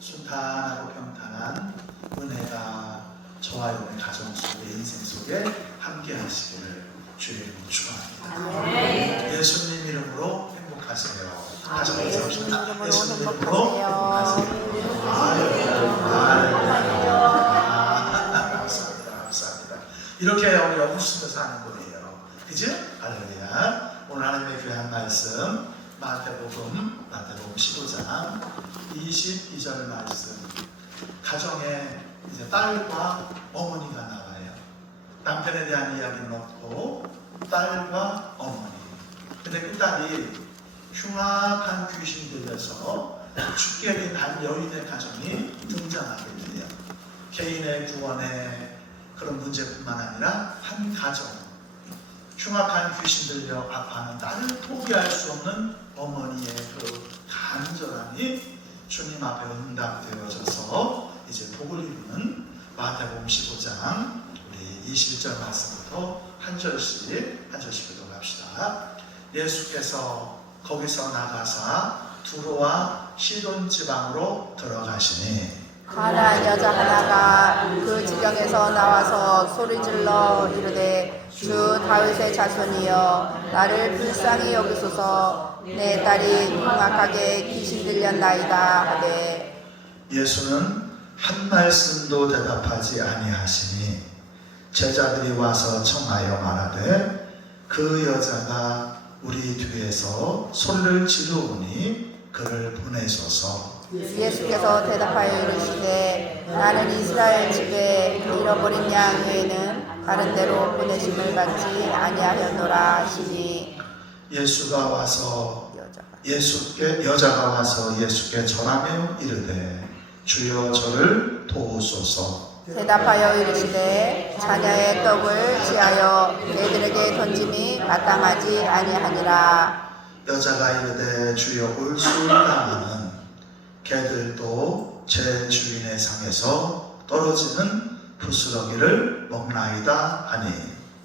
순탄하고 평탄한 은혜가 저와 여러분의 가정 속에, 인생 속에 함께 하시기를 주의 이름으로 축원합니다. 예수님 이름으로 행복하세요. 다시 한번 해주십시다. 예수님 이름으로 행복하세요. 감사합니다. 이렇게 우리 웃으면서 하는 거예요. 그죠? 할렐루야. 오늘 하나님의 귀한 말씀 마태복음 15장 22절 말씀. 가정에 이제 딸과 어머니가 나와요. 남편에 대한 이야기는 없고 딸과 어머니. 근데 그 딸이 흉악한 귀신 들려서 죽게 된 한 여인의 가정이 등장하게 돼요. 개인의 구원에 그런 문제뿐만 아니라 한 가정, 흉악한 귀신 들려 아파하는 딸을 포기할 수 없는 어머니의 그 간절함이 주님 앞에 응답되어져서 이제 복을 이루는 마태복음 15장 우리 21절 말씀부터 한 절씩 교독합시다. 예수께서 거기서 나가사 두로와 시돈 지방으로 들어가시니 가난한 여자 하나가 그 지경에서 나와서 소리질러 이르되 주 다윗의 자손이여 나를 불쌍히 여기소서 내 딸이 흉악하게 귀신 들렸나이다 하되 예수는 한 말씀도 대답하지 아니하시니 제자들이 와서 청하여 말하되 그 여자가 우리 뒤에서 소리를 지르오니 그를 보내소서. 예수께서 대답하여 이르시되 나는 이스라엘 집에 잃어버린 양 외에는 다른 데로 보내심을 받지 아니하였노라 하시니 여자가 와서 예수께 절하며 이르되 주여 저를 도우소서. 대답하여 이르시되 자녀의 떡을 취하여 개들에게 던짐이 마땅하지 아니하니라. 여자가 이르되 주여 올수있다마는 개들도 제 주인의 상에서 떨어지는 부스러기를 먹나이다 하니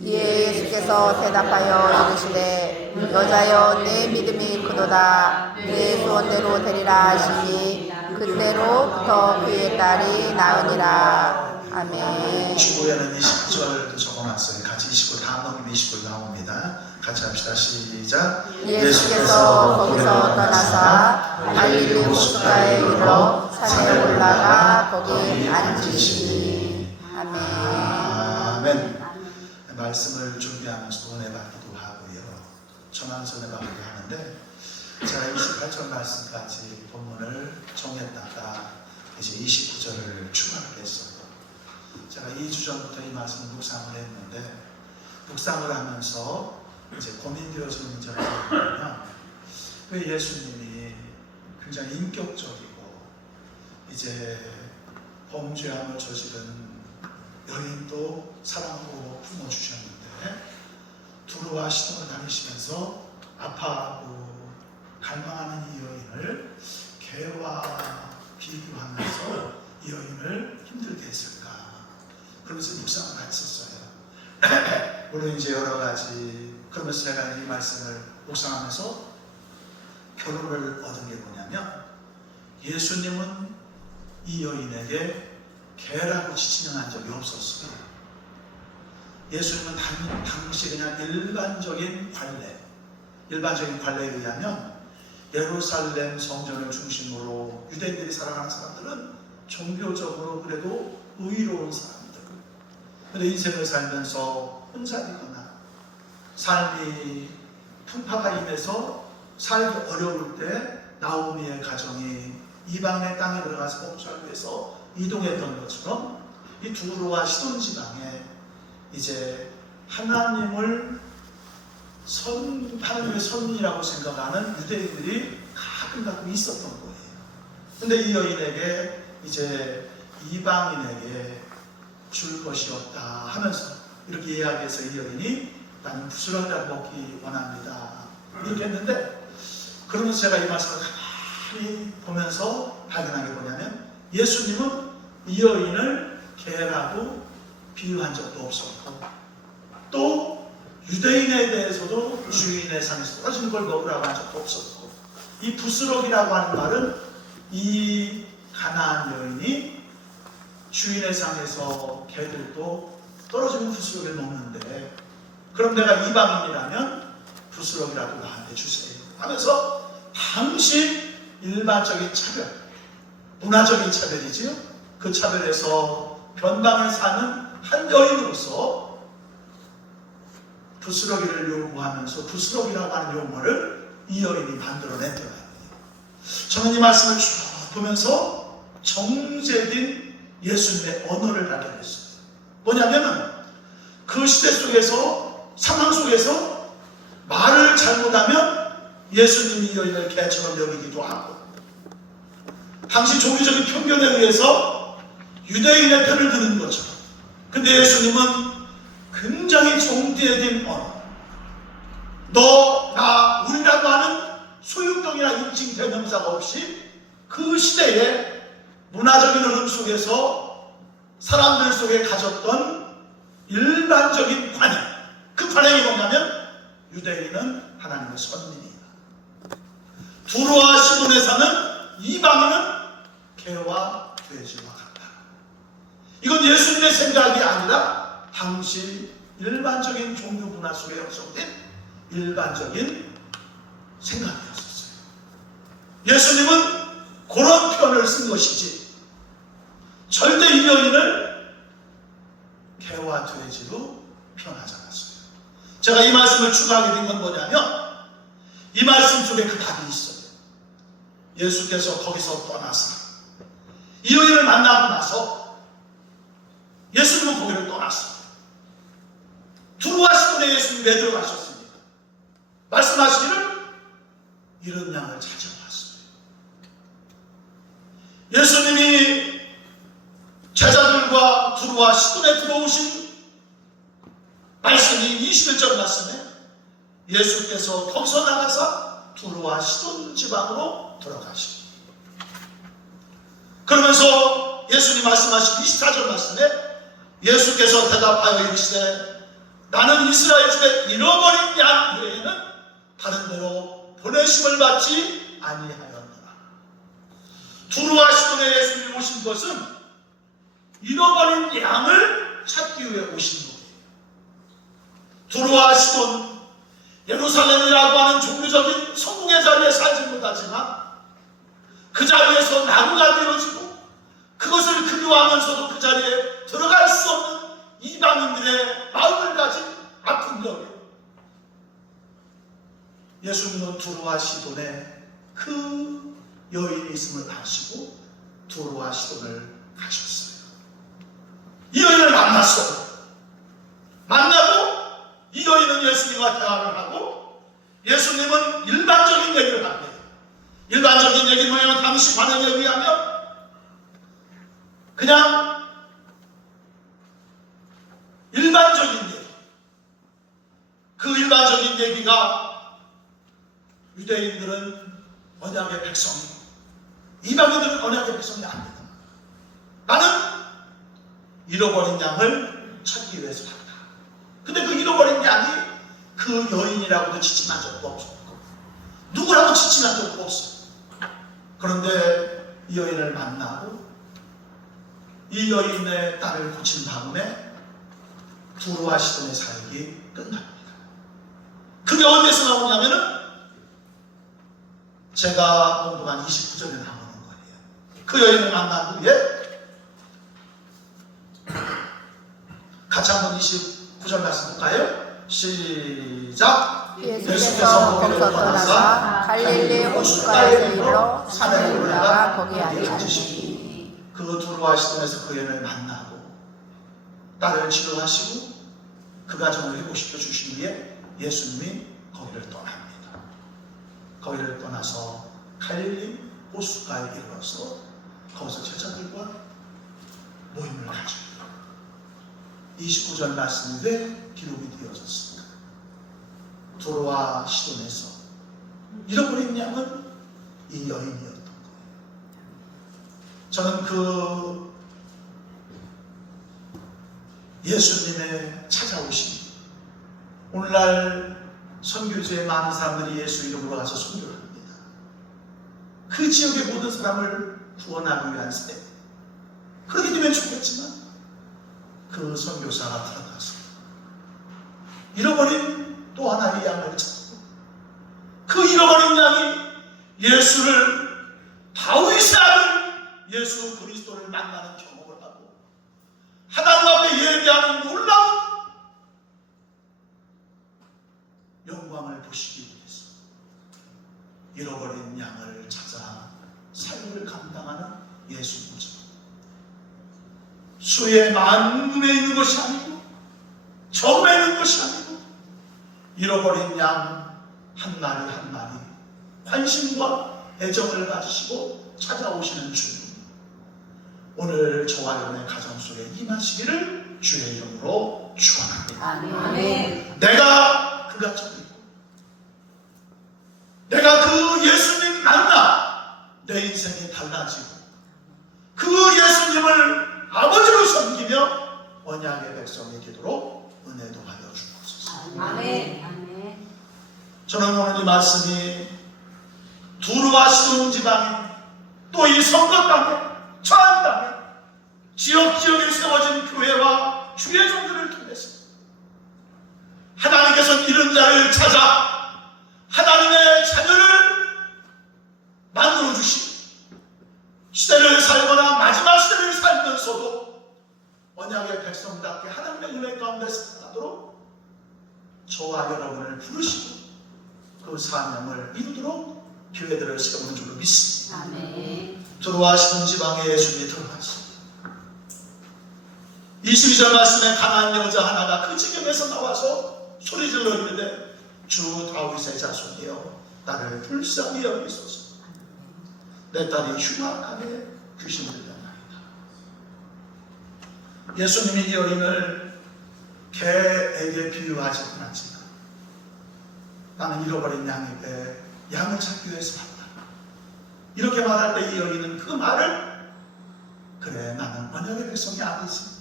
이에 예수께서 대답하여 이르시되 여자여 내 믿음이 크도다 내 소원대로 되리라 하시니 그때로부터 그의 딸이 나으니라. 아멘. 29에는 20절도 적어놨어요. 같이 29 다음 넘기면 29 나옵니다. 같이 합시다. 시작. 예수께서 거기서 떠나사 갈릴리 호숫가에 이르러 산에 올라가 거기 앉으시니. 아멘. 아멘. 말씀을 준비하면서 은혜 받기도 하고요. 전하면서 은혜 받기도 하는데 제가 28절 말씀까지 본문을 정했다가 이제 29절을 추가를 했어요. 제가 2주 전부터 이 말씀을 묵상을 했는데 묵상을 하면서 이제 고민되어지는 문제가 뭐냐면 왜 예수님이 굉장히 인격적이고 이제 범죄함을 저지른 여인도 사랑으로 품어주셨는데 두루와 시돈을 다니시면서 아파하고 갈망하는 이 여인을 개와 비교하면서 이 여인을 힘들게 했을까? 그러면서 묵상을 했었어요. 물론 이제 여러 가지 그러면서 제가 이 말씀을 묵상하면서 결론을 얻은 게 뭐냐면 예수님은 이 여인에게 개라고 지칭한 적이 없었어요. 예수님은 당시 그냥 일반적인 관례에 의하면 예루살렘 성전을 중심으로 유대인들이 살아가는 사람들은 종교적으로 그래도 의로운 사람들. 그런데 인생을 살면서 혼자이거나 삶이 풍파가 임해서 살기 어려울 때 나오미의 가정이 이방의 땅에 들어가서 목자를 위해서 이동했던 것처럼 이 두로와 시돈 지방에 이제 하나님의 선민이라고 생각하는 유대인들이 가끔 있었던 거예요. 근데 이 여인에게 이제 이방인에게 줄 것이 없다 하면서 이렇게 이야기해서 이 여인이 나는 부스러기라도 먹기 원합니다 이렇게 했는데 그러면서 제가 이 말씀을 가만히 보면서 발견한 게 뭐냐면 예수님은 이 여인을 개라고 비유한 적도 없었고 또 유대인에 대해서도 주인의 상에서 떨어지는 걸 먹으라고 한 적도 없었고 이 부스러기라고 하는 말은 이 가나안 여인이 주인의 상에서 개들도 떨어지는 부스러기를 먹는데 그럼 내가 이방인이라면 부스러기라도 나한테 주세요 하면서 당시 일반적인 차별, 문화적인 차별이지요. 그 차별에서 변방에 사는 한 여인으로서 부스러기를 요구하면서 부스러기라고 하는 용어를 이 여인이 만들어냈더라고요. 저는 이 말씀을 쭉 보면서 정제된 예수님의 언어를 알게 됐어요. 뭐냐면은 그 시대 속에서, 상황 속에서 말을 잘못하면 예수님이 이 여인을 개처럼 여기기도 하고, 당시 종교적인 편견에 의해서 유대인의 편을 드는 것처럼. 근데 예수님은 굉장히 정제된 언어, 너, 나, 우리라고 하는 소유격이나 인칭 대명사가 없이 그 시대의 문화적인 흐름 속에서 사람들 속에 가졌던 일반적인 관행, 그 관행이 뭐냐면 유대인은 하나님의 선민이다, 두로와 시돈에 사는 이방인은 개와 돼지와 같다. 이건 예수님의 생각이 아니라 당시 일반적인 종교 문화 속에 형성된 일반적인 생각이었었어요. 예수님은 그런 표현을 쓴 것이지 절대 이 여인을 개와 돼지로 표현하지 않았어요. 제가 이 말씀을 추가하게 된 건 뭐냐면 이 말씀 속에 그 답이 있어요. 예수께서 거기서 떠나서 이 여인을 만나고 나서 예수님은 거기를 떠났어요. 두루와 시돈에 예수님이 왜 들어가셨습니까? 말씀하시기를 잃은 양을 찾아왔어요. 예수님이 제자들과 두루와 시돈에 들어오신 말씀이 21절 말씀에 예수께서 거기서 나가서 두루와 시돈 지방으로 들어가시고, 그러면서 예수님 말씀하신 24절 말씀에 예수께서 대답하여 이르시되 나는 이스라엘 집에 잃어버린 양 외에는 다른 데로 보내심을 받지 아니하였노라. 두루와 시돈에 예수님이 오신 것은 잃어버린 양을 찾기 위해 오신 거예요. 두루와 시돈, 예루살렘이라고 하는 종교적인 성공의 자리에 살지 못하지만 그 자리에서 나무가 되어지고 그것을 그리워하면서도 그 자리에 들어갈 수 없는 이방인들의 마음을 가진 아픈 여인, 예수님은 두루와 시돈에 그 여인이 있음을 아시고 두루와 시돈을 가셨어요. 이 여인을 만났어요. 만나고 이 여인은 예수님과 대화를 하고 예수님은 일반적인 얘기를 합니다. 일반적인 얘기는 뭐냐면 당시 관행에 의하면 그냥 일반적인 얘기, 그 일반적인 얘기가 유대인들은 언약의 백성이고 이방인들은 언약의 백성이 아닙니다. 나는 잃어버린 양을 찾기 위해서 왔다. 근데 그 잃어버린 양이 그 여인이라고도 지칭한 적도 없었고 누구라고 지칭한 적도 없어요. 그런데 이 여인을 만나고 이 여인의 딸을 고친 다음에 두루와 시돈의 사역이 끝납니다. 그게 어디에서 나오냐면은 제가 공부한 29절에 나오는 거예요. 그 여인을 만난 후에 같이 한번 29절 말씀 볼까요? 시작. 예수께서 거기서 떠나사 갈릴리 호숫가에서 이르러 산에 올라가 거기 앉으시니 그 두루와 시돈에서 그 여인을 만나고 딸을 치료하시고 그 가정을 회복시켜 주신 후에 예수님이 거기를 떠납니다. 거기를 떠나서 갈릴리 호숫가에 이르러서 거기서 제자들과 모임을 가집니다. 29절 말씀이 왜 기록이 되어졌습니까? 두루와 시돈에서 잃어버린 양은 이 여인이었던 거예요. 저는 그 예수님의 찾아오심, 오늘날 선교지에 많은 사람들이 예수 이름으로 가서 선교를 합니다. 그 지역의 모든 사람을 구원하기 위한 새. 그렇게 되면 좋겠지만 그 선교사가 들어가서 잃어버린 또 하나의 양을 찾고 그 잃어버린 양이 예수를, 다윗의 아들 예수 그리스도를 만나는 경험을 하고 하나님 앞에 예배하는 놀라운 영광을 보시기 위해서 잃어버린 양을 찾아 삶을 감당하는 예수 모습. 수의 만문에 있는 것이 아니고 점에 있는 것이 아니고 잃어버린 양 한 마리 한 마리 관심과 애정을 가지시고 찾아오시는 주님, 오늘 저와 여러분의 가정 속에 임하시기를 주의 이름으로 축원합니다. 아멘. 내가 그 가정에 있고 내가 그 예수님 만나 내 인생이 달라지고 그 예수님을 아버지로 섬기며 언약의 백성이 되도록 은혜도 하여 주옵소서. 아멘. 저는 오늘 이 말씀이 두루와 시돈 지방에 또 이 선거 땅에 저한 땅에 지역지역에 세워진 교회와 주의 종들을 통해서 하나님께서 잃은 자를 찾아 하나님의 자녀를 만들어 주시 시대를 살거나 마지막 시대를 살면서도 언약의 백성답게 하나님의 은혜 가운데 살아가도록 저와 여러분을 부르시고 그 사명을 이루도록 교회들을 세우는 줄로 믿습니다. 아멘. 들어와시는 지방에 예수님이 들어가십니다. 22절 말씀에 가난한 여자 하나가 그 지경에서 나와서 소리질러 이르되 주 다윗의 자손이여 나를 불쌍히 여기소서. 내 딸이 흉악하게 귀신 들렸나이다. 예수님이 이 여인을 개에게 비유하지 않았지만 나는 잃어버린 양에게 양을 찾기 위해서 왔다. 이렇게 말할 때 이 여인은 그 말을 그래 나는 언약의 백성이 아니지.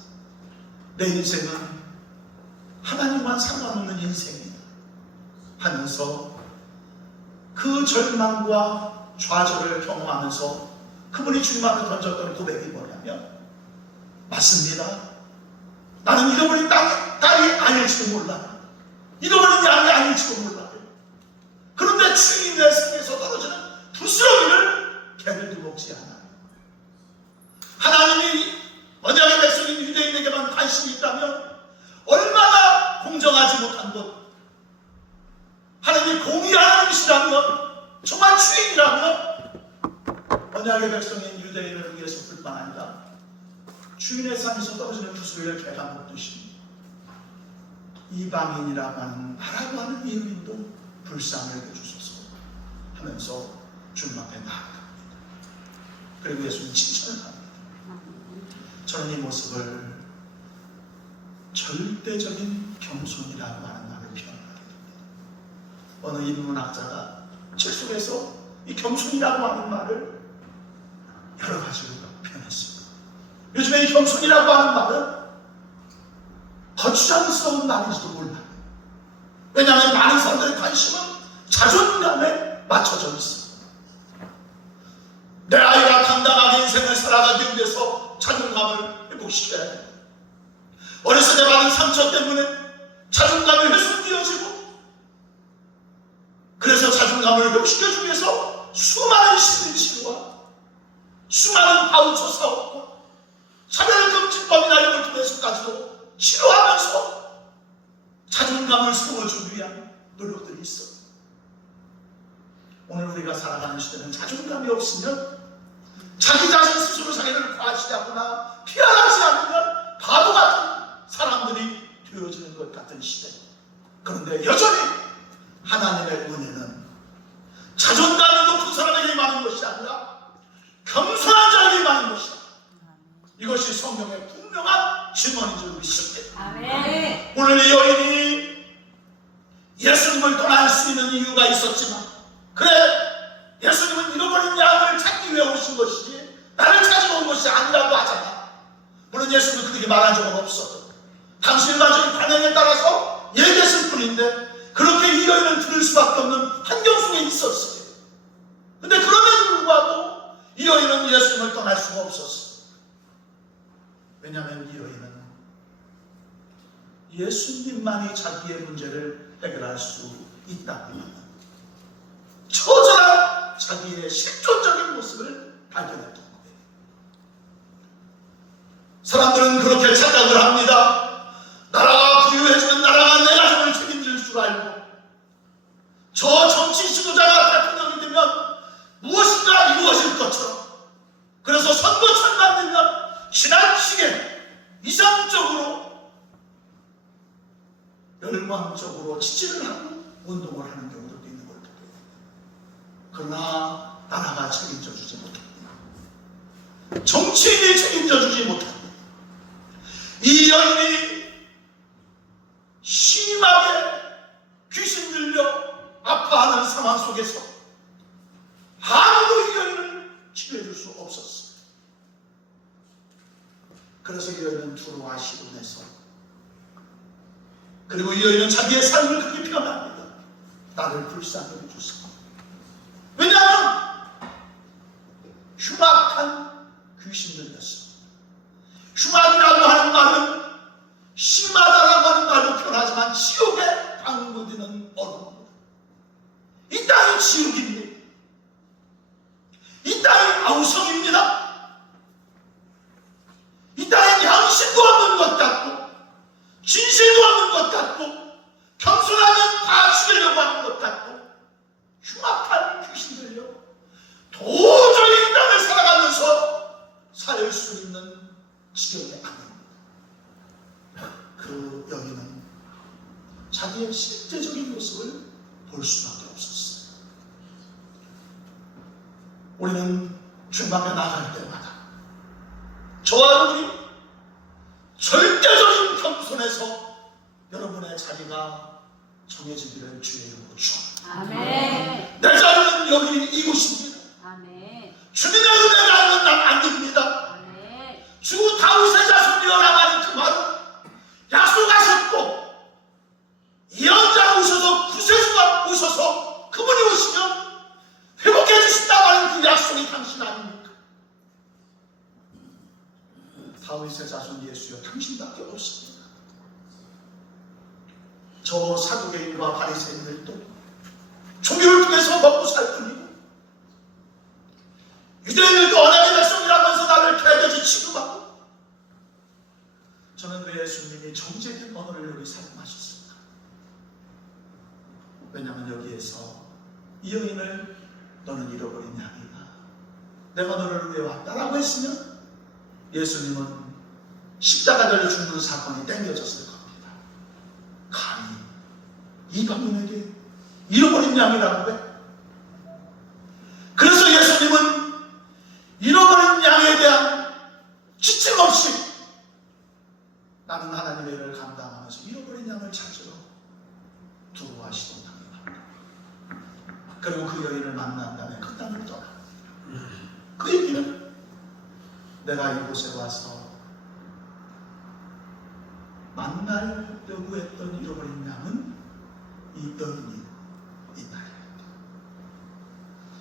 내 인생은 하나님만 상관없는 인생이다 하면서 그 절망과 좌절을 경험하면서 그분이 주님 앞에 던졌던 고백이 뭐냐면 맞습니다. 나는 잃어버린 딸이 아닐지도 몰라. 잃어버린 양이 아닐지도 몰라. 그런데 주인이 내 생에서 떨어지는 부스러기를 개들도 먹지 않아요. 하나님이 언약의 백성인 유대인에게만 관심이 있다면 얼마나 공정하지 못한 것, 하나님이 공의 하나님이시라면 정말 주인이라면 언약의 백성인 유대인을 위해서 뿐만 아니라 주인의 산에서 떨어지는 부스러기를 개가 먹듯이 이방인이라고 하는 나라고 하는 이유인도 불쌍히 여겨주소서 하면서 주님 앞에 나아갑니다. 그리고 예수님 칭찬을 합니다. 저는 이 모습을 절대적인 겸손이라고 하는 말을 표현하게 됩니다. 어느 인문학자가 책 속에서 이 겸손이라고 하는 말을 여러 가지로 표현했습니다. 요즘에 이 겸손이라고 하는 말은 거추장스러운 말인지도 몰라요. 왜냐하면 많은 사람들의 관심은 자존감에 맞춰져 있습니다. 내 아이가 당당하게 인생을 살아가기 위해서 자존감을 회복시켜야 됩니다. 어렸을 때 받은 상처 때문에 자존감이 훼손되어지고 그래서 자존감을 회복시켜주기 위해서 수많은 심리치료와 수많은 바우처 사업과 차별금지법이나 이런 걸 통해서까지도 치료하면서 자존감을 세워주기 위한 노력들이 있어. 오늘 우리가 살아가는 시대는 자존감이 없으면 자기 자신 스스로 자기를 과시하거나 피하지 않으면 바보 같은 사람들이 되어지는 것 같은 시대. 그런데 여전히 하나님의 은혜는 자존감이 높은 사람에게 임하는 것이 아니라 겸손한 자에게 임하는 것이다. 이것이 성경의 분명한 증언인 줄 믿습니다. 아멘. 오늘 이 여인이 예수님을 떠날 수 있는 이유가 있었지만 그래 예수님은 잃어버린 양을 찾기 위해 오신 것이지 나를 찾으러 온 것이 아니라고 하잖아. 물론 예수님은 그렇게 말한 적은 없어도 당시 일반적인 관행에 따라서 얘기했을 뿐인데 그렇게 이 여인을 들을 수밖에 없는 환경 속에 있었어요. 근데 그럼에도 불구하고 이 여인은 예수님을 떠날 수가 없었어. 왜냐하면 이 여인은 예수님만이 자기의 문제를 해결할 수 있다는 처절한 자기의 실존적인 모습을 발견했던 거예요. 사람들은 그렇게 착각을 합니다. 나라가 부유해지면 나라가 내 가정을 책임질 줄 알고, 저 정치 지도자가 대통령이 되면 무엇인가 이루어질 것처럼, 그래서 선거철만 되면 지나치게 이상적으로 열망적으로 지지를 하고 운동을 하는 경우도 있는 걸 보게 됩니다. 그러나 나라가 책임져 주지 못합니다. 정치인이 책임져 주지 못합니다. 이 여인이 심하게 귀신 들려 아파하는 상황 속에서 아무도 이 여인을 치료해 줄 수 없었어요. 그래서 이 여인은 두루와 시돈에서, 그리고 이 여인은 자기의 삶을 그렇게 표현합니다. 나를 불쌍히 해주소서. 왜냐하면 흉악한 귀신 들렸어. 흉악이라고 하는 말은 심하다라고 하는 말로 표현하지만 지옥에 방부되는 얼음입니다. 이 땅이 지옥입니다. 이 땅이 아우성입니다. 이 땅엔 양심도 없는 것 같고 진실도 없는 것 같고 겸손하면 다 죽이려고 하는 것 같고 흉악한 귀신 들려 도저히 이 땅을 살아가면서 살 수 있는 지경이 아닙니다. 그 여인은 자기의 실제적인 모습을 볼 수밖에 없었어요. 우리는 중간에 나갈 때마다 저와 여러분이 절대적인 겸손에서 여러분의 자리가 정해지기를 주의 이름으로 축원합니다. 아멘. 내 자리는 여기 이곳입니다. 아멘. 주님의 은혜가 아니면 난 안 됩니다. 아멘. 주 다윗의 자손이여라 하는 그 말은 약속하셨고, 예언자가 오셔서 구세주가 오셔서 그분이 오시면 회복해 주신다고 하는 그 약속이 당신 아닙니까? 다윗의 자손 예수여, 당신밖에 없습니다. 저 사두개인과 바리새인들도 종교를 통해서 먹고 살 뿐이고, 유대인들도 언약의 백성이라면서 나를 개돼지 취급하고, 저는 왜 예수님이 정제된 언어를 여기 사용하셨습니까? 왜냐하면 여기에서 이 여인을 너는 잃어버린 양이다, 내가 너를 위해 왔다라고 했으면 예수님은 십자가를 죽는 사건이 땡겨졌을 겁니다. 감히 이방인에게 잃어버린 양이라고 해? 그래서 예수님은 잃어버린 양에 대한 지침 없이 나는 하나님의 일을 감당하면서 잃어버린 양을 찾으러 두루와 시돈 땅에 갑니다. 그리고 그 여인을 만난 다음에 그 땅을 떠납니다. 그 얘기는 내가 이곳에 와서 만나려고 했던 잃어버린 양은 이 여인이 있나요?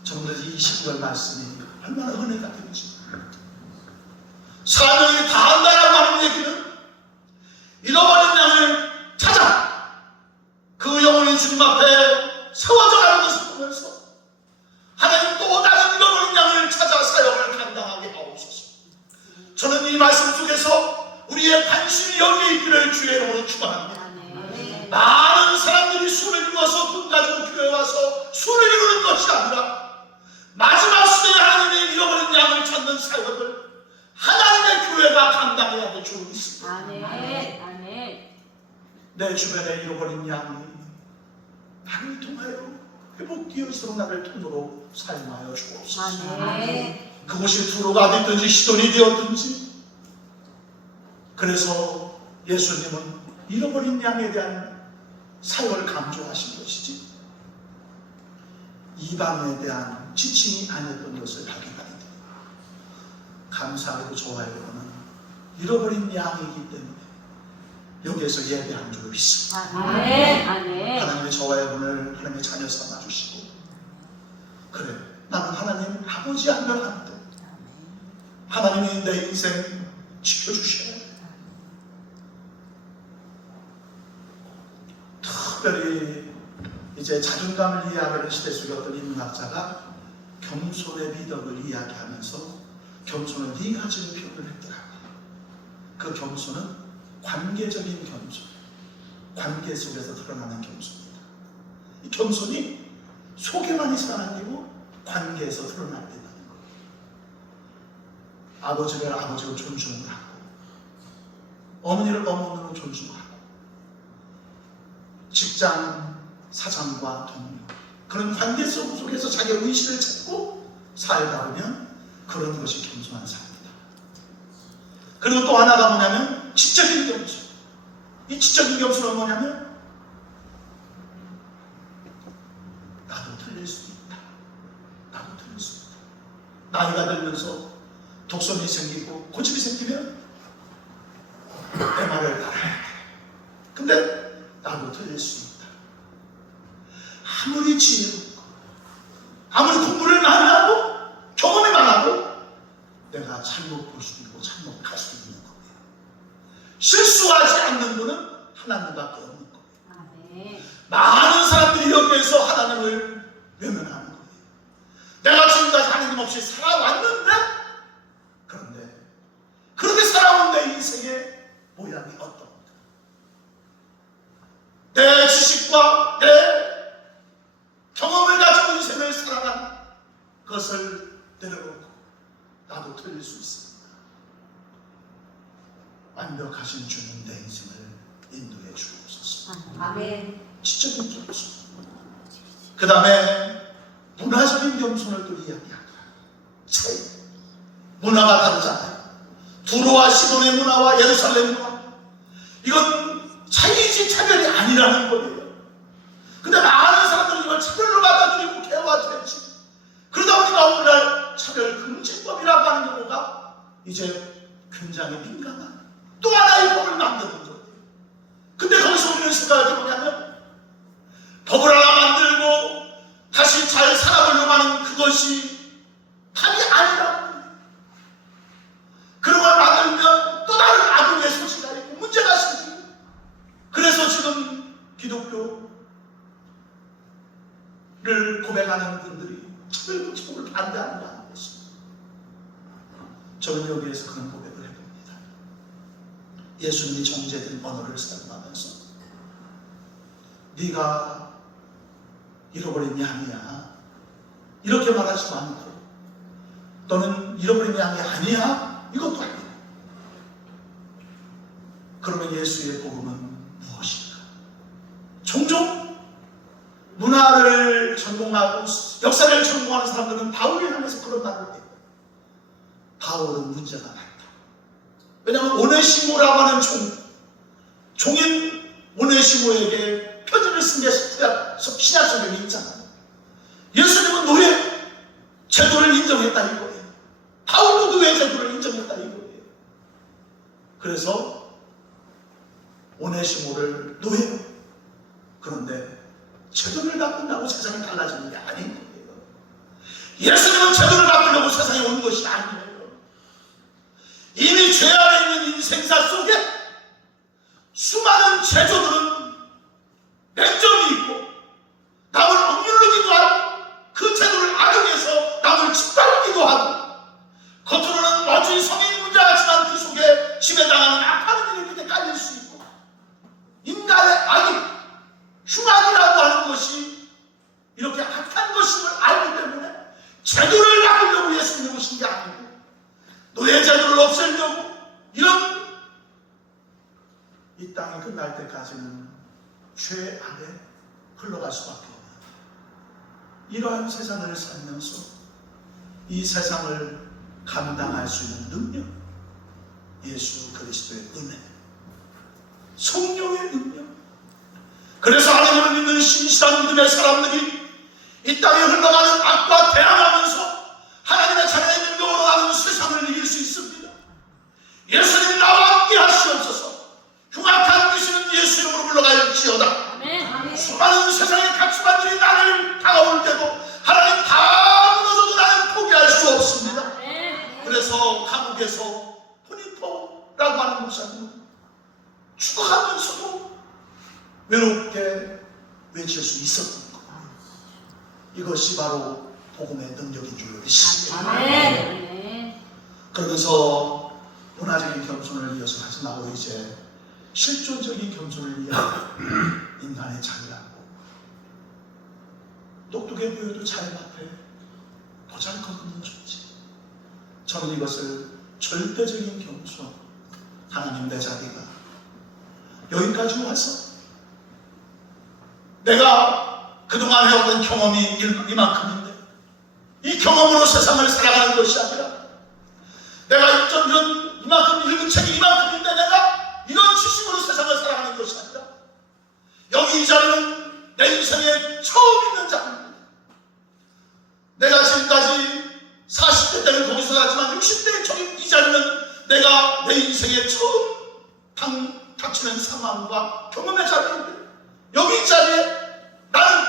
정말 이 20절 말씀이 얼마나 은혜가 되는지. 사명이 다한다라고 하는 얘기는 잃어버린 양을 찾아 그 영혼이 주님 앞에 세워져 가는 것을 보면서 하나님 또 다른 잃어버린 양을 찾아 사역을 감당하게 하옵소서. 저는 이 말씀 속에서 우리의 관심이 여기에 있기를 주의 이름으로 축원합니다. 아멘. 많은 사람들이 수를 이루어서 돈 가지고 교회에 와서 수를 이루는 것이 아니라 마지막 시대에 하나님의 잃어버린 양을 찾는 사역을 하나님의 교회가 감당해야 될 줄로 믿습니다. 아멘. 아멘. 내 주변에 잃어버린 양이 나를 통하여 회복되어서 나를 통로로 사용하여 주옵소서. 아멘. 그곳이 두로가 됐든지 시돈이 되었든지. 그래서 예수님은 잃어버린 양에 대한 사역을 강조하신 것이지 이방에 대한 지침이 아니었던 것을 발견하게 됩니다. 감사하게도 저와 여러분은 잃어버린 양이기 때문에 여기에서 예배한 줄 믿습니다. 아멘. 아멘. 하나님의 저와 여러분을 하나님의 자녀 삼아주시고, 그래 나는 하나님 아버지 한 명 하는데 하나님이 내 인생 지켜주셔야 돼. 특별히 이제 자존감을 이야기하는 시대 속에 어떤 인문학자가 겸손의 미덕을 이야기하면서 겸손은 네 가지로 표현을 했더라고요. 그 겸손은 관계적인 겸손, 관계 속에서 드러나는 겸손입니다. 이 겸손이 속에만 있어가 아니고 관계에서 드러나야 된다는 거예요. 아버지를 아버지로 존중을 하고, 어머니를 어머니로 존중하고, 직장 사장과 동료, 그런 관계 속에서 자기의 의식을 찾고 살다 보면 그런 것이 겸손한 삶입니다. 그리고 또 하나가 뭐냐면 지적인 겸손. 이 지적인 겸손은 뭐냐면 나도 틀릴 수 있다. 나도 틀릴 수 있다. 나이가 들면서 독선이 생기고 고집이 생기면 내 말을 따라야 돼. 근데 나도 틀릴 수 있다. 아무리 지혜롭고 아무리 공부를 많이 하고 경험이 많아도 내가 잘못 볼 수도 있고 잘못할 수도 있는 거예요. 실수하지 않는 분은 하나님밖에 없는 거예요. 아멘. 많은 사람들이 여기에서 하나님을 외면하는 거예요. 내가 지금까지 하나님 없이 살아왔는데, 그런데 그렇게 살아온 내 인생의 모양이 어떤가? 내 지식과 내 경험을 가지고 인생을 살아간 것을 내려놓고 나도 틀릴 수 있습니다. 완벽하신 주님 내 인생을 인도해 주옵소서. 아멘. 지적인 겸손. 그 다음에 문화적인 겸손을 또 이야기하더라. 차이. 문화가 다르잖아요. 두로와 시돈의 문화와 예루살렘 문화. 이건 차이지 차별이 아니라는 거예요. 근데 많은 사람들은 이걸 차별로 받아들이고 개화되지. 그러다 보니까 오늘날 차별금지법이라고 하는 경우가 이제 굉장히 민감한 또 하나의 법을 만드는 거예요. 근데 거기서 우리는 생각할 게 뭐냐면 법을 하나 만들고 다시 잘 살아보려고 하는 그것이 답이 아니라는 거예요. 그런 걸 만들면 또 다른 악의 소지가 있고 문제가 생기고, 그래서 지금 기독교를 고백하는 분들이 차별금지법을 반대하는 거 아니겠습니까? 저는 여기에서 그런 고백을 해봅니다. 예수님이 정제된 언어를 사용하면서 네가 잃어버린 양이야 이렇게 말하지 않고, 너는 잃어버린 양이 아니야 이것도 아니야. 그러면 예수의 복음은 무엇인가? 종종 문화를 전공하고 역사를 전공하는 사람들은 바울을 향해서 그런 말을 해요. 바울은 문제가 많다. 왜냐하면 오네시모라고 하는 종인 오네시모에게 편지를 쓴 게 신약 성경에 있잖아요. 예수님은 노예 제도를 인정했다 이거예요. 바울도 노예 제도를 인정했다 이거예요. 그래서 오네시모를 노예로, 그런데 제도를 바꾼다고 세상이 달라지는 게 아닌 거예요. 예수님은 제도를 바꾸려고 세상에 온 것이 아니에요. 이미 죄 안에 있는 인생사 속에 수많은 제도들은 맹점이 있고 남을 억누르기도 하고 그 제도를 악용해서 남을 짓밟기도 하고, 겉으로는 멋진 성인문자 같지만 그 속에 지배당하는 악한 일이 이렇게 깔릴 수 있고, 인간의 악이 흉악이라고 하는 것이 이렇게 악한 것임을 알기 때문에 제도를 바꾸려고 예수님이 오신 게 아니고 노예 제도를 없애려고, 이런 이 땅이 끝날 때까지는 죄악에 흘러갈 수밖에 없는 이러한 세상을 살면서 이 세상을 감당할 수 있는 능력, 예수 그리스도의 은혜, 성령의 능력. 그래서 하나님을 믿는 신실한 믿음의 사람들이 이 땅에 흘러가는 악과 대항하면서 하나님의 자녀의 능력으로 가는 세상을 이길 수 있습니다. 예수님 나와 함께 하시옵소서. 흉악한 귀신은 예수 이름으로 물러갈지어다. 아멘. 수많은 세상의 가치관들이 나를 다가올 때도 하나님 다 무너져도 나는 포기할 수 없습니다. 아멘. 그래서 박한 목사님은 죽어가면서도 외롭게 외칠 수 있었던 것. 이것이 바로 복음의 능력인 줄로 믿습니다. 아멘. 그러면서 문화적인 겸손을 이어서 가서 나오고 이제 실존적인 겸손을 위한 인간의 자유라고. 똑똑해 보여도 자유 앞에 보잘것없는 존재. 저는 이것을 절대적인 겸손, 하나님 내 자기가 여기까지 와서 내가 그동안 해왔던 경험이 이만큼인데 이 경험으로 세상을 살아가는 것이 아니라 내가 이만큼 읽은 책이 이만큼인데 내가 이런 지식으로 세상을 살아가는 것이 아니라 여기 이 자리는 내 인생에 처음 있는 자리입니다. 내가 지금까지 40대 때는 거기서 살았지만 60대에 저기 이 자리는 내가 내 인생에 처음 닥치는 상황과 경험의 자리인데 여기 이 자리에 나는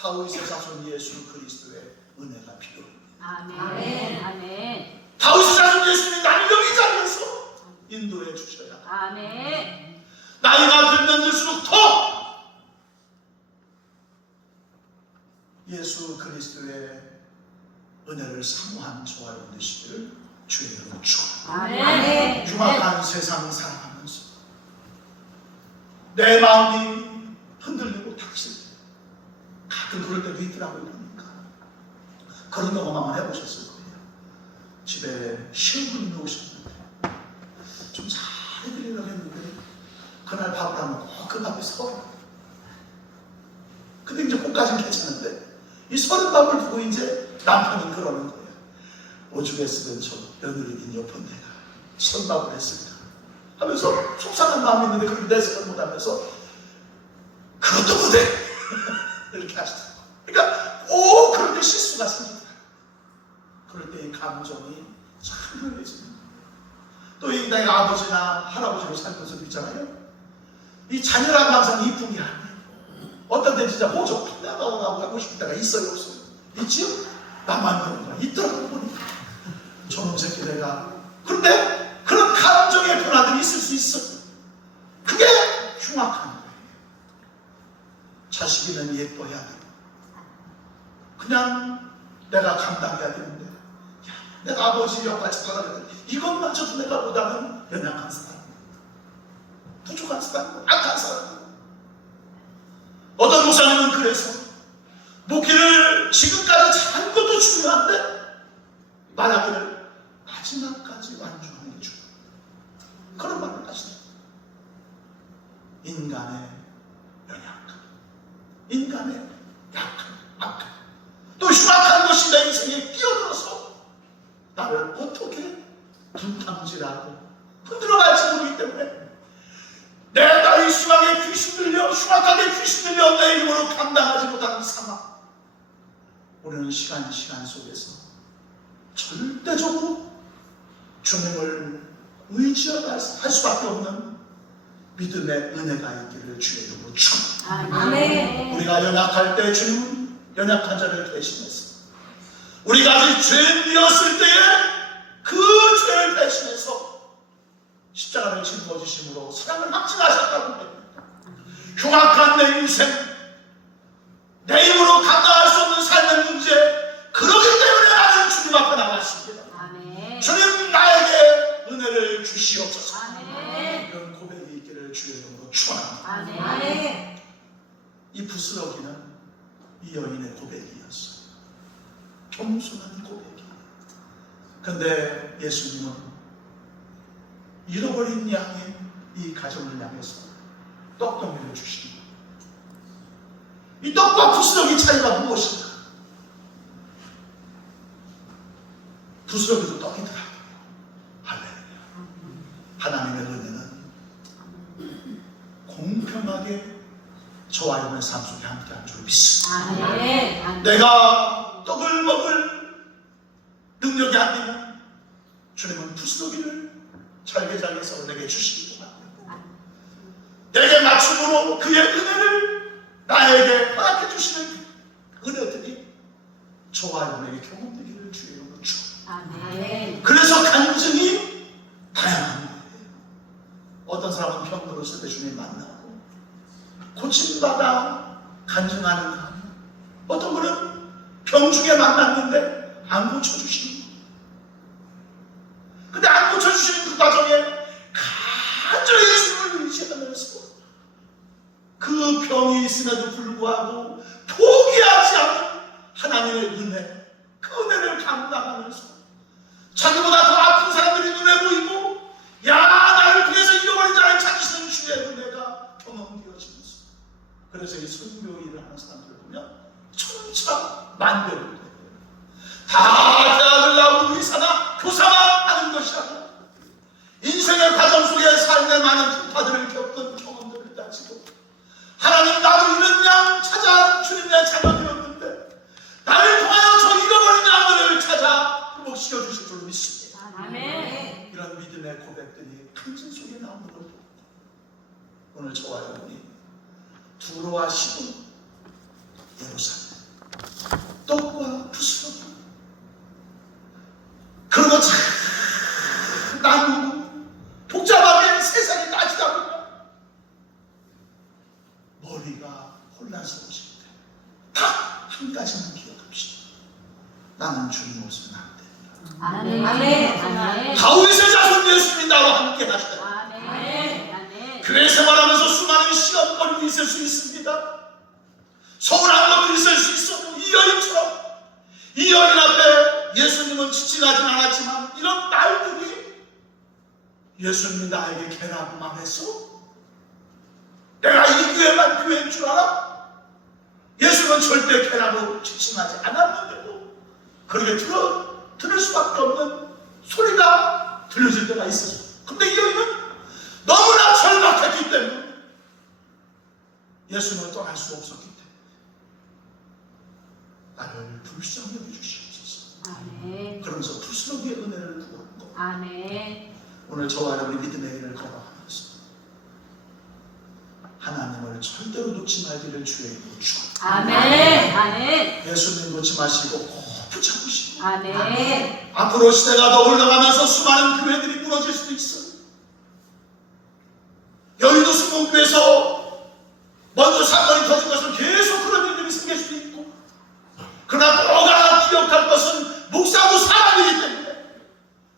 다윗의 자손 예수 그리스도의 은혜가 필요합니다. 아멘. 아멘. 다윗의 자손 예수님이 나를 여기 이 자리에서 인도해 주셔야 합니다. 아멘. 나이가 들면 들수록 더 예수 그리스도의 은혜를 사모한 저와 여러분 되시기를 주의 이름으로 축원합니다. 아멘. 흉악한 세상 살아가면서 내 마음이 흔들리고 닥칠 때 가끔 그럴 때도 있더라고요. 그러니까 그런 경험 한번 해보셨을 거예요. 집에 시어머님이 오셨는데 좀 잘해드리려고 했는데 그날 밥을 하면 꼭 그 밥에 서요. 근데 이제 그까지는 괜찮은데 이 서른 밥을 두고 이제 남편이 그러는 거예요. 오죽 했으면 저 며느리인 옆은 내가 서른 밥을 했을까 하면서 속상한 마음이 있는데 그걸 내색을 못하면서 그것도 못해 이렇게 하시더라고요. 그러니까 꼭 그럴 때 실수가 생기더라고요. 그럴 때 이 감정이 참 흔들려집니다. 또 이 내가 아버지나 할아버지로 살면서 있잖아요. 이 자녀라는 항상 이쁜 게 아니에요. 어떤 때 진짜 호적 끝나가고 하고 싶을 때가 있어요, 없어요? 있지요? 나만 그런 거야. 있더라고 보니까. 저놈 새끼 내가. 그런데 그런 감정의 변화들이 있을 수 있어. 그게 흉악한 거예요. 자식이면 예뻐야 돼. 그냥 내가 감당해야 되는데 야, 내가 아버지 역할 찾아가야 돼. 이것마저도 내가 보다는 연약한 사람, 부족한 사람, 악한 사람. 어떤 목사님은 그래서 목회를 지금까지 잘한 것도 중요한데 말하기를 마지막까지 완주하는 게 중요해요. 그런 말을 하시더라고요. 인간의 연약함, 인간의 약함, 악함, 또 흉악한 것이 내 인생에 끼어들어서 나를 어떻게 분탕질하고 흔들어갈지 모르기 때문에 내가 이 흉악하게 귀신 들려 내 힘으로 감당하지 못하는 상황. 우리는 시간 속에서 절대적으로 주님을 의지할 수밖에 없는 믿음의 은혜가 있기를 주의 이름으로 축원합니다. 아멘. 우리가 연약할 때 주님은 연약한 자를 대신해서 우리가 아직 죄인이었을 때에 그 죄를 대신해서 십자가를 짊어지심으로 사랑을 확증하셨다고 합니다. 흉악한 내 인생, 내 힘으로 감당할 수 없는 삶의 문제, 그러기 때문에 나는 주님 앞에 나왔습니다. 아멘. 주님 나에게 은혜를 주시옵소서. 아멘. 이런 고백이 있기를 주의 이름으로 축원합니다. 아멘. 이 부스러기는 이 여인의 고백이었어요. 겸손한 고백이. 근데 예수님은 잃어버린 양의 이 가정을 향해서 떡덩이를 주십니다. 이 떡과 부스러기 차이가 무엇인가? 부스러기도 떡이더라고요. 할렐루야. 하나님의 은혜는 공평하게 저와 여러분의 삶 속에 함께한 줄 믿습니다. 아멘. 내가 떡을 먹을 능력이 안 되면 주님은 부스러기를 잘게 썰어 내게 주시기도 합니다. 내게 맞춤으로 그의 은혜를 나에게 허락해 주시는 은혜들이 저와 여러분에게 경험되기를 주의 이름으로 축원합니다. 아멘. 그래서 간증이 다양한 거예요. 어떤 사람은 병 들었을 때 주님 만나고 고침받아 간증하는 가운데 어떤 분은 병 중에 만났는데 안 고쳐주시는 거예요. 근데 안 고쳐주시는 그 과정에 간절히 예수님을 의지하면서 그 병이 있음에도 불구하고 포기하지 않는 하나님의 은혜, 그 은혜를 감당하면서 자기보다 더 아픈 사람들이 눈에 보이고 야 나를 통해서 잃어버린 자를 찾으시는 주의 은혜가 경험되어지면서 그래서 이 선교 일을 하는 사람들을 보면 천차만별로 다 대학을 나오고 의사나 교사만 하는 것이 아니라 인생의 과정 속에 삶의 많은 풍파들을 겪은 경험들을 따지고 하나님 나도 이런 양 찾아 주님의 자녀되었는데 나를 통하여 저 잃어버린 양들을 찾아 회복시켜 주실 줄 믿습니다. 아멘. 이런 믿음의 고백들이 간증 속에 나오는 걸 보고 오늘 저와 여러분이 두로와 시돈 예루살렘 떡과 부스러기 그리고 참 나누고 복잡하게 세상에 따지다 보면 머리가 혼란스러우실 때 딱 한 가지만 기억합시다. 나는 주님 없으면 안 된다. 아멘. 아멘. 아멘. 다윗의 자손 예수님이 나와 함께 하시다. 아멘. 아멘. 교회 생활하면서 수많은 시험거리도 있을 수 있습니다. 서운한 것도 있을 수 있어도 이 여인처럼 이 여인 앞에 예수님은 지칭하진 않았지만 이런 말들이 예수님이 나에게 개라고만 했어? 내가 이 교회만 교회인 줄 알아? 예수님은 절대 개라고 지칭하지 않았는데도 그렇게 들을 수밖에 없는 소리가 들려질 때가 있었어. 근데 이 여인은 너무나 절박했기 때문에 예수님을 떠날 수 없었기 때문에 나를 불쌍히 여겨주시옵소서. 아멘. 그러면서 부스러기의 은혜를 구하는 것. 아멘. 오늘 저와 여러분이 믿음의 길을 걸어가면서 하나님을 절대로 놓지 말기를 주의 이름으로 축원합니다. 아멘. 아멘. 예수님 놓지 마시고 꼭 붙잡으시고 아멘. 앞으로 시대가 더 올라가면서 수많은 교회들이 무너질 수도 있어요. 여의도 수목교에서 먼저 사건이 터진 것은 계속 그런 일들이 생길 수도 있고 그러나 꼭 하나 기억할 것은 목사도 사람이기 때문에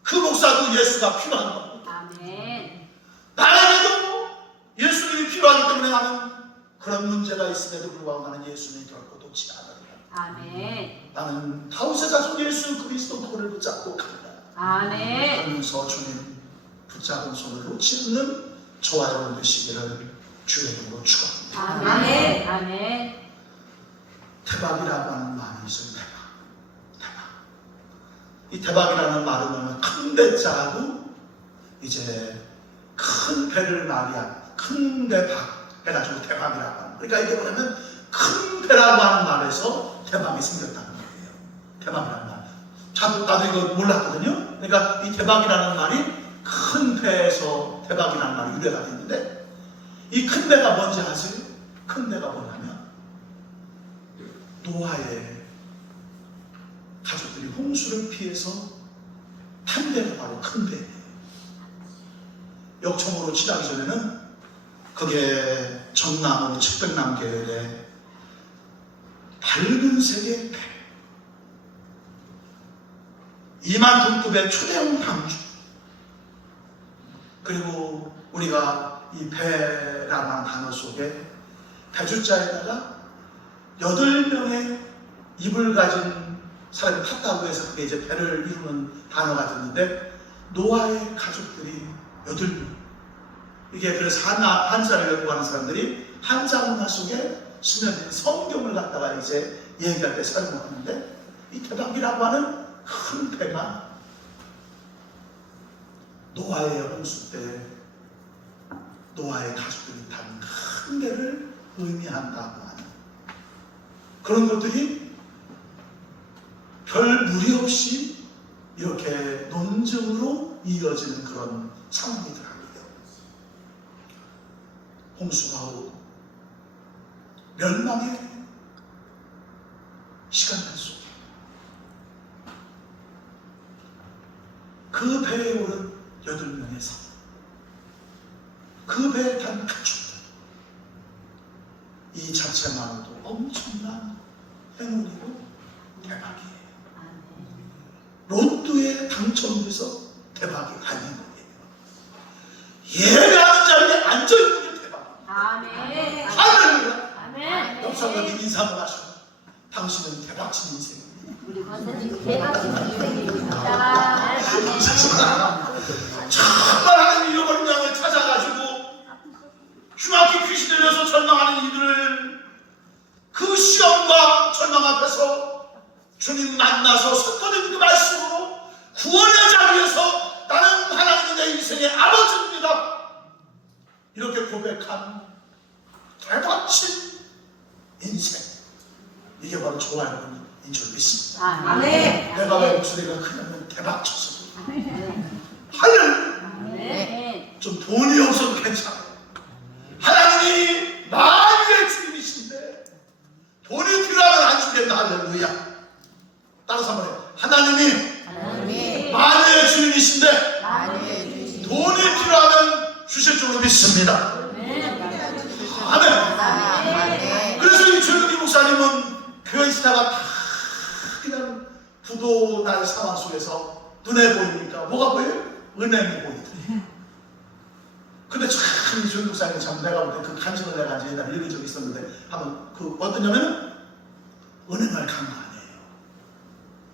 그 목사도 예수가 필요한 겁니다. 아멘. 나에게도 예수님이 필요하기 때문에 나는 그런 문제가 있음에도 불구하고 나는 예수님이 결코 놓지 않으리라. 아멘. 나는 다윗의 자손 예수 그리스도 그를 붙잡고 간다. 아멘. 그러면서 주님 붙잡은 손을 놓지 않는 저와 여러분 되시기를 주의 이름으로 축원합니다. 아멘. 아멘. 대박이라고 하는 말이 있어요. 대박. 이 대박이라는 말은 큰 대자하고 이제 큰 배를 말이야. 큰 대박 해가지고 대박이라고 하는. 그러니까 이게 뭐냐면 큰 배라고 하는 말에서 대박이 생겼다는 거예요. 대박이라는 말. 나도 이거 몰랐거든요. 그러니까 이 대박이라는 말이 큰 배에서 대박이라는 말이 유래가 됐는데 이 큰 배가 뭔지 아세요? 큰 배가 뭐냐면 노아의 가족들이 홍수를 피해서 탄 배가 바로 큰 배예요. 역청으로 취하기 전에는 그게 전나무 측백남 계열의 밝은 색의 배 2만 톤급의 초대형 방주 그리고 우리가 이 배라는 단어 속에 배주자에다가 8명의 입을 가진 사람이 탔다고 해서 그게 이제 배를 이루는 단어가 됐는데 노아의 가족들이 8명 이게 그래서 한자를 연구하는 사람들이 한자 문화 속에 수면된 성경을 갖다가 이제 얘기할 때 사용하는데 이 대박이라고 하는 큰 배가 노아의 홍수 때 노아의 가족들이 탄 큰 배를 의미한다고 하는 그런 것들이 별 무리 없이 이렇게 논증으로 이어지는 그런 상황이더라고요. 홍수가 오고 멸망의 시간들 속에 그 배에 오른 8명의 성 그 배에 탄 가축들, 이 자체만으로도 엄청난 행운이고 대박이에요. 로또에 당첨돼서 대박이 아닌 거예요. 예배하는 자리에 앉아있는 게 대박이에요. 아멘. 할렐루야. 아멘. 역사님 인사를 하시고 당신은 대박친 인생입니다. 우리 권사님 대박인 인생입니다. 정말 하나님 잃어버린 양을 찾아가지고 흉악히 귀신 들려서 절망하는 이들을 그 시험과 절망 앞에서 주님 만나서 선포된 그 말씀으로 구원의 자리에서 나는 하나님이 내 인생의 아버지입니다, 이렇게 고백한 대박친 인생, 이게 바로 저와 여러분인 줄 믿습니다. 아멘. 내가 왜 목소리가 크냐면 대박쳐서. 할렐루야. 아멘. 좀 돈이 없어도 괜찮아요. 하나님이 만유의 주인이신데 돈이 필요하면 안 주겠다. 할렐루야. 따라서 한번 해요. 하나님이 만유의 주인이신데 돈이 필요하면 주실 줄로 믿습니다. 아멘. 그래서 이 조용기 목사님은 교회 있다가 다 그냥 부도날 상황 속에서 눈에 보이니까 뭐가 보여요? 은행이 보이더래요. 근데 참 이 조용기 목사님 참 내가 볼 때 그 간증을 내가 이제 옛날에 읽은 적이 있었는데 한번 그 어떠냐면 은행을 간 거 아니에요.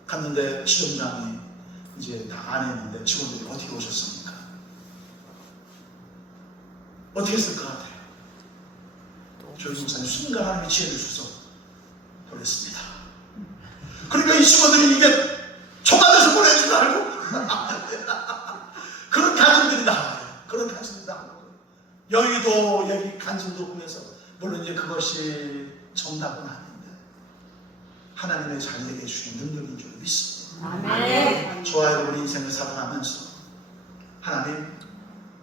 갔는데 지점장이 이제 다 안 했는데 직원들이 어떻게 오셨습니까? 어떻게 했을 것 같아요? 조용기 목사님 순간 하나님이 지혜를 주셔서 보냈습니다. 그러니까 이 직원들이 이게 초과돼서 보내는 줄 알고 그런 간증들이 나와요. 그런 간증들이 나와요. 여의도 여기 간증도 보면서 물론 이제 그것이 정답은 아닌데 하나님의 자녀에게 주신 능력인 줄 믿습니다. 아멘. 저와 여러분의 인생을 살아가면서 하나님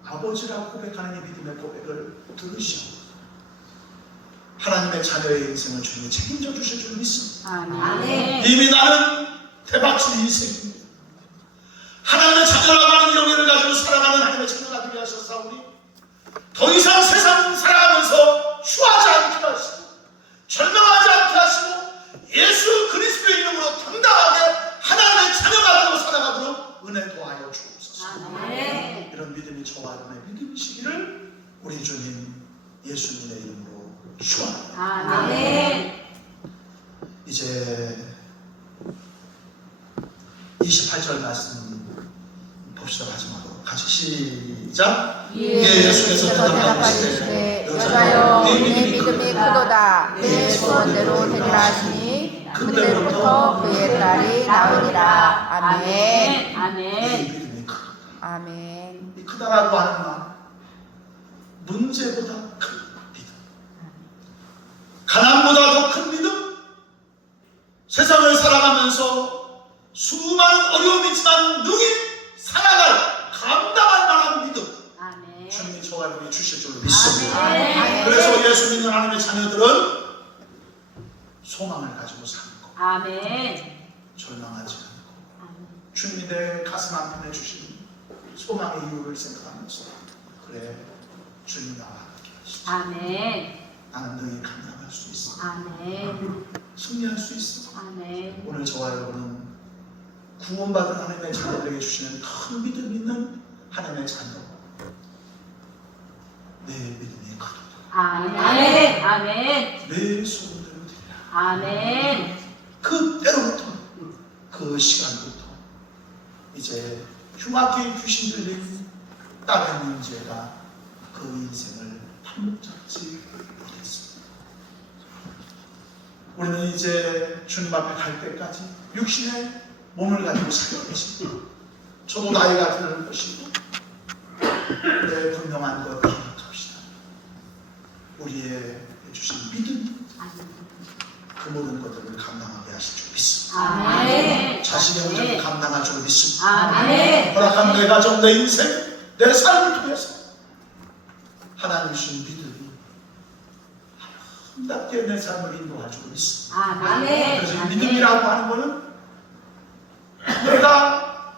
아버지라고 고백하는 이 믿음의 고백을 들으시고 하나님의 자녀의 인생을 주님이 책임져 주실 줄 믿습니다. 아멘. 이미 나는 대박친 인생입니다. 하나님의 자녀라고 하는 영예를 가지고 살아가는 하나님의 자녀가 되게 하셨사오니 더 이상 세상 살아가면서 휴하지 않게 하시고 절망하지 않게 하시고 예수 그리스도의 이름으로 당당하게 하나님의 자녀가 되고 살아가도록 은혜 도하여 주옵소서. 아멘. 이런 믿음이 저와 여러분의 믿음이시기를 우리 주님 예수님의 이름으로 축원합니다. 아멘. 이제 28절 말씀 봅시다. 마지막으로 같이 시작. 예수께서 대답하시되 여자여 내 믿음이 크도다. 내 소원대로 되리라 하시니 그때부터 그의 딸이 나으리라. 아멘. 아멘. 믿음이 크다. 아멘. 이 크다라고 하는 말 문제보다 큰 믿음, 가난보다 더 큰 믿음, 세상을 살아가면서 수많은 어려움이 있지만 능히 살아갈 감당할 만한 믿음 아멘. 주님이 저와 여러분이 주실 줄로 믿습니다. 아멘. 그래서 예수 믿는 하나님의 자녀들은 소망을 가지고 사는 것, 아멘. 절망하지 않고 주님이 내 가슴 한편에 주신 소망의 이유를 생각하면서 그래 주님 나와 함께 하시죠. 아멘. 나는 능히 감당할 수 있어. 아멘. 승리할 수 있어. 아멘. 오늘 저와 여러분은 구원받은 하나님의 자녀들에게 주시는 큰 믿음 있는 하나님의 자녀. 내 믿음이 크도다. 아멘. 아멘. 내 소원대로 되리라. 아멘. 그때로부터 그 시간부터 이제 흉악히 귀신 들린 딸의 문제가 그 인생을 한몫 잡지 못했습니다. 우리는 이제 주님 앞에 갈 때까지 육신의 몸을 가지고 살고 계십니다. 저도 나이가 들 것이고 내 분명한 것 기억합시다. 우리의 주신 믿음 그 모든 것들을 감당하게 하실 줄 믿습니다. 아멘. 자신의 운전을 감당할 줄 믿습니다. 아멘. 허락한 내 가정, 내 인생, 내 삶을 통해서 하나님 주신 믿음이 아름답게 내 삶을 인도할 줄 믿습니다. 아멘. 그래서 이 믿음이라고 하는 것은 내가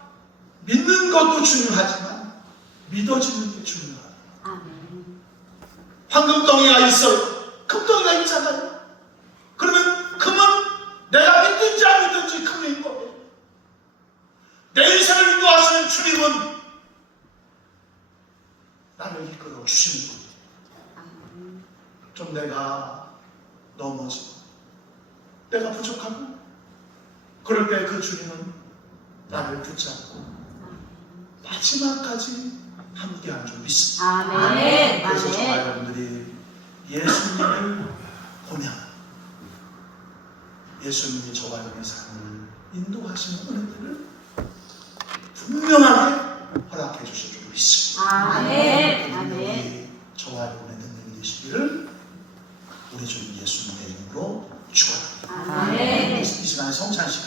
믿는 것도 중요하지만 믿어지는 게 중요하다. 아멘. 황금덩이가 있어요. 금덩이가 있잖아요. 그러면 금은 내가 믿든지 안 믿든지 금인 거예요. 내 인생을 인도하시는 주님은 나를 이끌어 주시는 거예요. 좀 내가 넘어지고 내가 부족하고 그럴 때 그 주님은 나를 붙잡고 마지막까지 함께한 줄 믿습니다. 아멘. 그래서 저와 아멘. 여러분들이 예수님을 보면 예수님이 저와 여러분의 삶을 인도하시는 은혜들을 분명하게 허락해 주실 줄 믿습니다. 아멘.